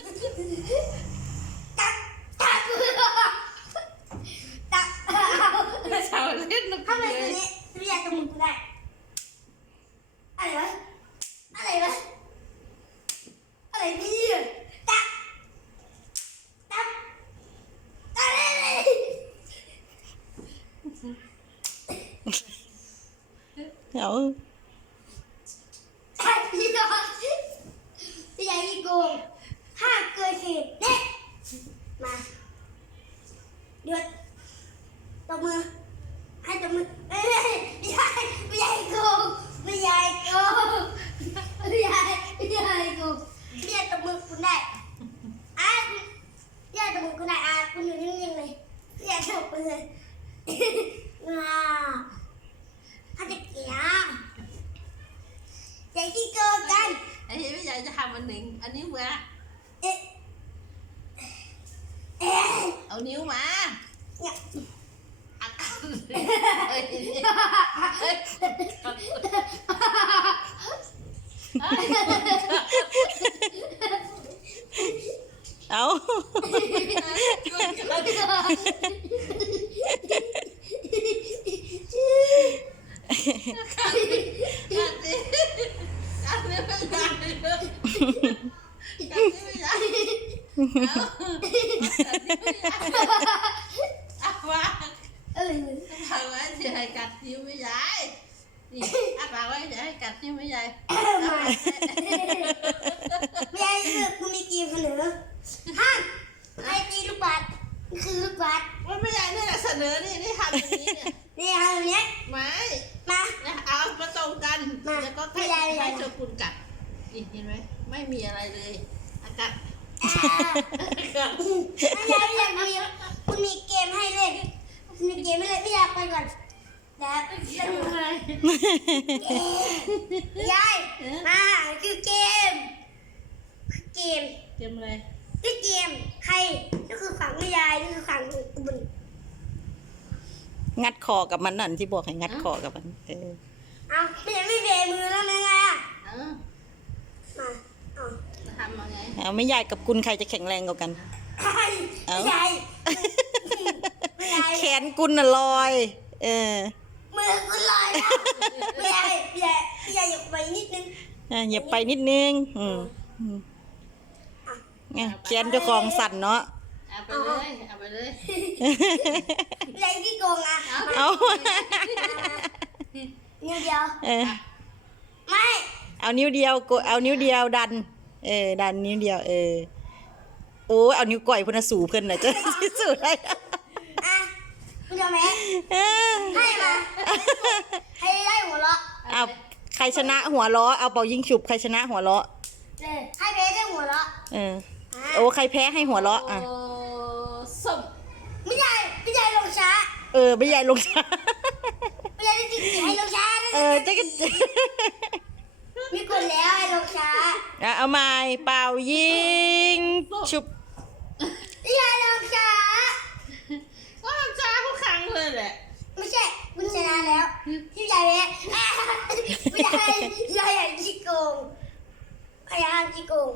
ตักตักตักเอาชาวเล่นนกทำไมเลตัวย นี้ตัวใหญ่จะมุนกูได้อะไรวะอะไรวะอะไรเนี่ยตักตักอะไรเนี่ย เอา พี่น้องพี่ใหญ่กี่โกงห้าเกินเหตุเด็กมาเดือด ตบมือ ให้ตบมือเอ้ยพี่ใหญ่พี่ใหญ่โกงพี่ใหญ่โกงพี่ใหญ่พี่ใหญ่โกงพี่ใหญ่ตบมือคุณได้อะพี่ใหญ่ตบมือคุณได้อะคุณอยู่นิ่งๆเลยพี่ใหญ่ตบมือเลยว้าวถ้าจะเกี่ยวใหญ่ที่โกงกันไอ้เหี้ยไม่อยากจะทำอันหนึ่งอันนิ้วมาเอ๊ะเอ๊ะเอานิ้วมาเนี่ย เอาวาง เออ ปากไว้ จะให้กัดนิ้วไม่ใหญ่นี่อาปากไว้จะให้กัดนิ้วไม่ใหญ่มาไม่ได้คือกูมีเกมเสนอห้ามไอ้ตีลูกบาศก์นี่คือลูกบาศก์มันไม่ใหญ่นี่แหละเสนอนี่นี่ทำอย่างนี้เนี่ยนี่เอาอย่างเนี้ยไม่มานะเอามาตรงกันมาแล้วก็ไม่ให้ใหญ่เลยให้โชกุนกัดนี่เห็นไหมไม่มีอะไรเลยอากัดอ่ากัดไม่ได้ไม่อยากมีคุณมีเกมให้เล่นคุณมีเกมให้เล่นไม่อยากไปก่อน แล้วเล่นอะไรยายมาคือเกม คือเกมเตรียมอะไรพี่เกมใครนี่คือฝั่งแม่ยายนี่คือฝั่งบุญงัดคอกับมันนั่นที่บอกให้งัดคอกับมัน เออเอาไม่ยังไม่เบมือแล้วไงไงอะเออมาเอาจะทำยังไงเอาไม่ใหญ่กับกุลใครจะแข็งแรงกว่ากันใครเอาไม่ยายไม่ยายแขนกุลน่ะลอย เออ มือกูลอยแล้วไม่ยายไม่ยายไม่ยายอย่าไปนิดนึงอะอย่าไปนิดนึง อืมอืมไงแขนเจ้าของสั่นเนาะ เอาไปเลย เอาไปเลยไม่ยายพี่โกงอะเอานิ้วเดียว เออไม่เอานิ้วเดียวกดเอานิ้วเดียวดัน เออ ดันนิ้วเดียว เออ โอ้ยเอานิ้วก้อยเพิ่นน่ะสู่เพิ่นน่ะจะที่สุดได้อะ คุณจะแม่เออให้มาให้ได้หัวเราะเอาใครชนะหัวล้อเอาเป่ายิงฉุบใครชนะหัวล้อเลยให้เบสได้หัวเราะเอออะโอ้ใครแพ้ให้หัวล้ออะโส้มไม่ยายไม่ยายลงช้า เออไม่ใหญ่ลงช้าไม่ยายได้จริงๆให้ลงช้านะเออจะกันมีคนแล้วให้ลงช้าอะเอาไม้เป่ายิงฉุบ แล้วพี่ใหญ่แม่ไม่ได้ใหญ่ขี้โกงพยายามขี้โกง